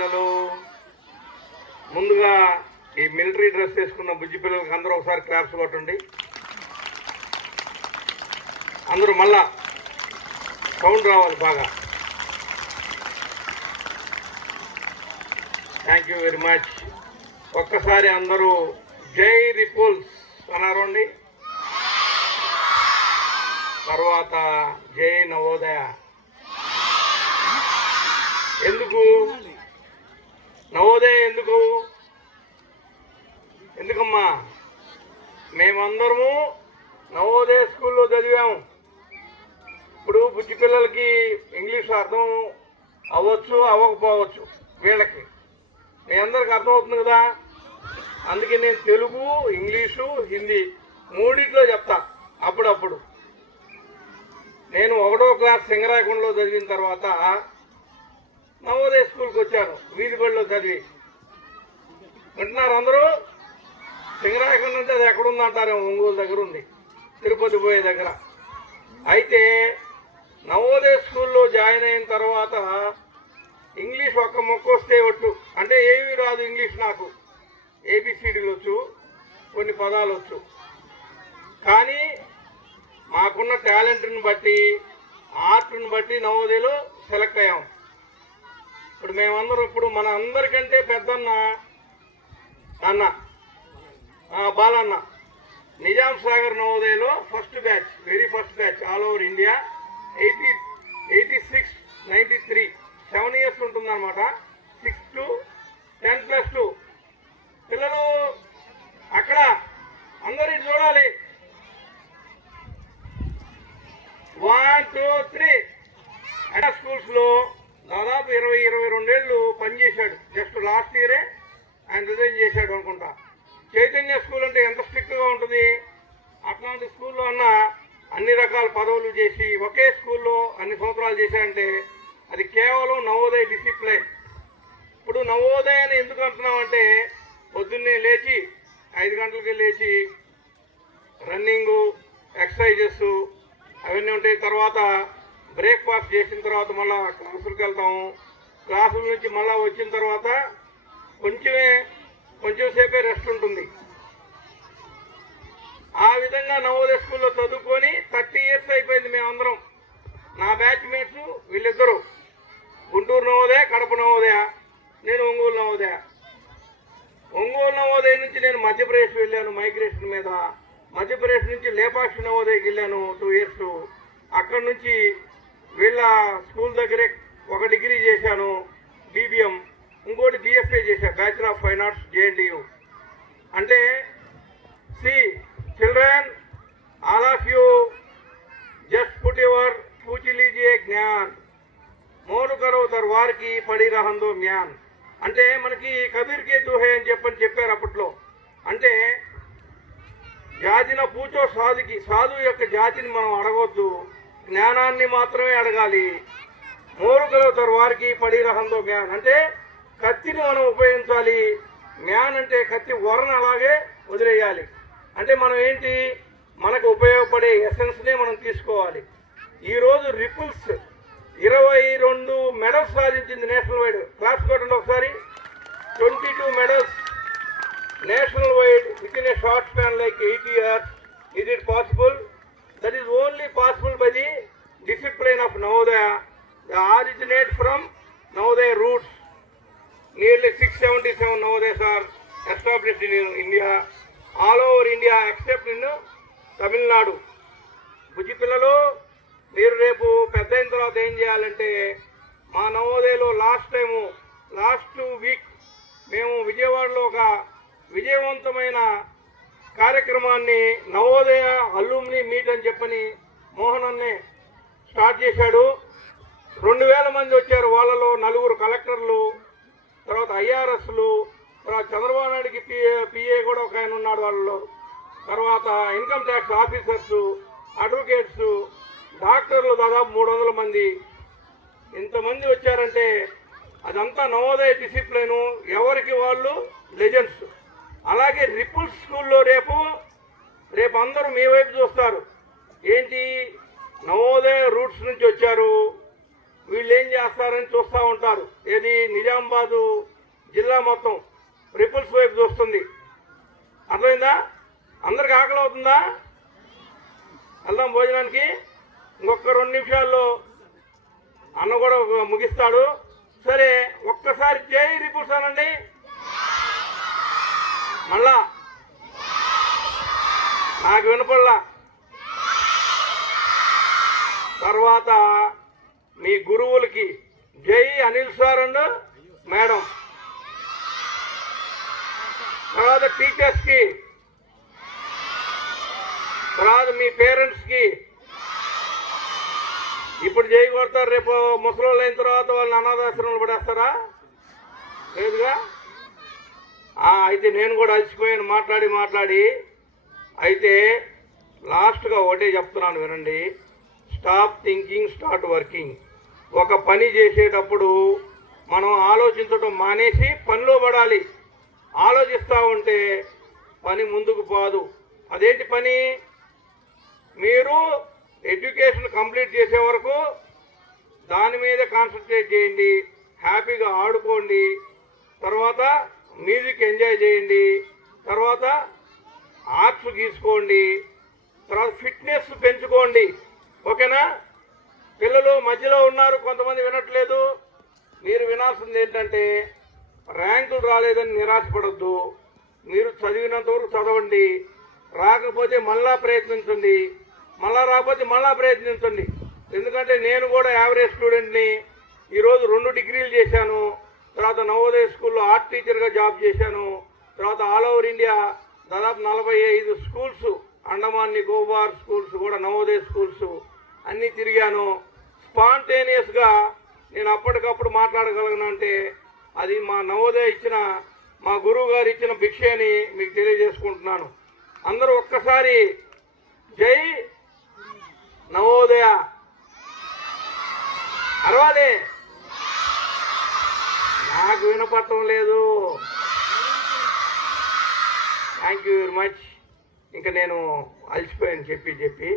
పిల్లలు? ముందుగా ఈ మిలిటరీ డ్రెస్ వేసుకున్న బుజ్జి పిల్లలకి అందరూ ఒకసారి క్లాప్స్ కొట్టండి. అందరూ మళ్ళా సౌండ్ రావాలి బాగా. Thank you very much. ఒక్కసారి అందరూ జై రిపుల్స్ అన్నారండి. తర్వాత జై నవోదయ. ఎందుకు నవోదయ? ఎందుకమ్మా? మేమందరము నవోదయ స్కూల్లో చదివాము. ఇప్పుడు బుజ్జి పిల్లలకి ఇంగ్లీష్ అర్థం అవ్వచ్చు, అవ్వకపోవచ్చు. వీళ్ళకి మీ అందరికి అర్థమవుతుంది కదా. అందుకే నేను తెలుగు, ఇంగ్లీషు, హిందీ మూడిట్లో చెప్తా. అప్పుడప్పుడు నేను 1వ క్లాస్ సింగరాయకొండలో చదివిన తర్వాత నవోదయ స్కూల్కి వచ్చాను, వీధిబడిలో చదివి. వింటున్నారు అందరూ? సింగరాయకొండ అంటే అది ఎక్కడుందంటారేమో, ఒంగోలు దగ్గర ఉంది, తిరుపతి పోయే దగ్గర. అయితే నవోదయ స్కూల్లో జాయిన్ అయిన తర్వాత ఇంగ్లీష్ ఒక్క మొక్క వస్తే ఒట్టు, అంటే ఏమీ రాదు ఇంగ్లీష్. నాకు ఏబిసిడీలు వచ్చు, కొన్ని పదాలు వచ్చు. కానీ మాకున్న టాలెంట్ని బట్టి, ఆర్ట్ని బట్టి నవోదయలో సెలెక్ట్ అయ్యాం. ఇప్పుడు మేమందరం, ఇప్పుడు మన అందరికంటే పెద్దన్న అన్న బాలన్న నిజాం సాగర్ నవోదయలో first batch, very first batch all over India. 86, 93 7 years ఉంటుందన్నమాట. 6 to 10+2 పిల్లలు అక్కడ అందరి చూడాలి. 1, 2, 3 అడా స్కూల్స్లో దాదాపు 22 ఏళ్ళు పనిచేశాడు. జస్ట్ లాస్ట్ ఇయరే ఆయన రిజైన్ చేశాడు అనుకుంటా. చైతన్య స్కూల్ అంటే ఎంత స్ట్రిక్ట్గా ఉంటుంది. అట్లాంటి స్కూల్లో అన్న అన్ని రకాల పదవులు చేసి ఒకే స్కూల్లో అన్ని సంవత్సరాలు చేశాడంటే అది కేవలం నవోదయ డిసిప్లైన్. ఇప్పుడు నవోదయాన్ని ఎందుకు అంటున్నామంటే పొద్దున్నే లేచి 5 గంటలకి లేచి రన్నింగు, ఎక్సర్సైజెస్ అవన్నీ ఉంటాయి. తర్వాత బ్రేక్ఫాస్ట్ చేసిన తర్వాత మళ్ళీ క్లాసులకు వెళ్తాము. క్లాసుల నుంచి మళ్ళీ వచ్చిన తర్వాత కొంచెం సేపే రెస్ట్ ఉంటుంది. ఆ విధంగా నవోదయ స్కూల్లో చదువుకొని 30 ఇయర్స్ అయిపోయింది మేమందరం. నా బ్యాచ్ మేట్స్ వీళ్ళిద్దరూ గుంటూరు నవోదయ, కడప నవోదయ, నేను ఒంగోలు నవోదయ. ఒంగోలు నవోదయ నుంచి నేను మధ్యప్రదేశ్ వెళ్ళాను మైగ్రేషన్ మీద. మధ్యప్రదేశ్ నుంచి లేపాక్షి నవోదయకి వెళ్ళాను 2 ఇయర్స్. అక్కడి నుంచి వీళ్ళ స్కూల్ దగ్గరే 1 డిగ్రీ చేశాను బీబీఎం, ఇంకోటి బిఎఫ్ఏ చేశాను, bachelor of fine arts JNTU. అంటే see children, all of you just put your పూచి లీజియే జ్ఞాన్, మోను కరో దర్బార్ కి పడి రహందో మ్యాన్. అంటే మనకి కబీర్ కే దోహే అని చెప్పారు అప్పట్లో. అంటే జాతిన పూచో సాధుకి, సాధువు యొక్క జాతిని మనం అడగొద్దు, జ్ఞానాన్ని మాత్రమే అడగాలి. మోరుకలో తర్వారికి పడి రహందో మ్యాన్ అంటే కత్తిని మనం ఉపయోగించాలి. మ్యాన్ అంటే కత్తి వరను అలాగే వదిలేయాలి. అంటే మనం ఏంటి, మనకు ఉపయోగపడే ఎసెన్స్నే మనం తీసుకోవాలి. ఈరోజు రిపుల్స్ 22 మెడల్స్ సాధించింది నేషనల్ వైడ్. క్లాస్ కొట్టండి ఒకసారి. 22 medals national wide with in a short span like 8 years. Is it possible? That is only possible by the discipline of Navodaya. They originate from Navodaya roots. Nearly 677 Navodayas are established in India, all over India except in Tamil Nadu. బుజ్జి పిల్లలు, మీరు రేపు పెద్ద అయిన తర్వాత ఏం చేయాలంటే, మా నవోదయలో last week మేము విజయవాడలో ఒక విజయవంతమైన కార్యక్రమాన్ని నవోదయ అల్యూమిని మీట్ అని చెప్పని మోహన్ అన్నే స్టార్ట్ చేశాడు. 2000 మంది వచ్చారు. వాళ్ళలో 4 కలెక్టర్లు, తర్వాత ఐఆర్ఎస్లు, తర్వాత చంద్రబాబు నాయుడికి పిఏ కూడా ఒక ఆయన ఉన్నాడు వాళ్ళలో, తర్వాత ఇన్కమ్ ట్యాక్స్ ఆఫీసర్స్, అడ్వకేట్స్, డాక్టర్లు దాదాపు 300 మంది. ఇంతమంది వచ్చారంటే అదంతా నవోదయ డిసిప్లిను, ఎవరికి వాళ్ళు లెజెండ్స్. అలాగే రిపుల్స్ స్కూల్లో రేపు అందరూ మీ వైపు చూస్తారు. ఏంటి, నవోదయ రూట్స్ నుంచి వచ్చారు, వీళ్ళు ఏం చేస్తారని చూస్తూ ఉంటారు. ఏది నిజామాబాదు జిల్లా మొత్తం రిపుల్స్ వైపు చూస్తుంది. అర్థమైందా? అందరికి ఆకలి అవుతుందా? వెళ్దాం భోజనానికి. ఇంకొక 2 నిమిషాల్లో అన్న కూడా ముగిస్తాడు. సరే, ఒక్కసారి జై రిపుల్స్ అనండి. మళ్ళా నాకు వినపడలా. తర్వాత మీ గురువులకి జై అనిల్ సార్ అండ్ మేడం. తర్వాత టీచర్స్కి, తర్వాత మీ పేరెంట్స్కి. ఇప్పుడు జై కొడతారు, రేపు ముసలోళ్ళు అయిన తర్వాత వాళ్ళని అనాథాశ్రమంలో పడేస్తారా? లేదుగా. అయితే నేను కూడా అలసిపోయాను మాట్లాడి. అయితే లాస్ట్గా ఒకటే చెప్తున్నాను, వినండి. Stop thinking, start working. ఒక పని చేసేటప్పుడు మనం ఆలోచించడం మానేసి పనిలో పడాలి. ఆలోచిస్తూ ఉంటే పని ముందుకు పోదు. అదేంటి పని? మీరు ఎడ్యుకేషన్ కంప్లీట్ చేసే వరకు దాని మీద కాన్సన్ట్రేట్ చేయండి, హ్యాపీగా ఆడుకోండి, తర్వాత మ్యూజిక్ ఎంజాయ్ చేయండి, తర్వాత ఆర్ట్స్ గీసుకోండి, తర్వాత ఫిట్నెస్ పెంచుకోండి. ఓకేనా? పిల్లలు మధ్యలో ఉన్నారు, కొంతమంది వినట్లేదు. మీరు వినాల్సింది ఏంటంటే, ర్యాంకులు రాలేదని నిరాశపడద్దు. మీరు చదివినంత వరకు చదవండి, రాకపోతే మళ్ళా ప్రయత్నించండి, మళ్ళా రాకపోతే మళ్ళా ప్రయత్నించండి. ఎందుకంటే నేను కూడా యావరేజ్ స్టూడెంట్ని. ఈరోజు 2 డిగ్రీలు చేశాను. తర్వాత నవోదయ స్కూల్లో ఆర్ట్ టీచర్గా జాబ్ చేశాను. తర్వాత ఆల్ ఓవర్ ఇండియా దాదాపు 45 స్కూల్స్, అండమాన్ నికోబార్ స్కూల్స్ కూడా నవోదయ స్కూల్స్ అన్నీ తిరిగాను. స్పాంటేనియస్గా నేను అప్పటికప్పుడు మాట్లాడగలను అంటే అది మా నవోదయ ఇచ్చిన, మా గురువు గారు ఇచ్చిన భిక్ష అని మీకు తెలియజేసుకుంటున్నాను. అందరూ ఒక్కసారి జై నవోదయ అరవాలి. నాకు వినపడటం లేదు. Thank you very much. ఇంకా నేను అలసిపోయాను చెప్పి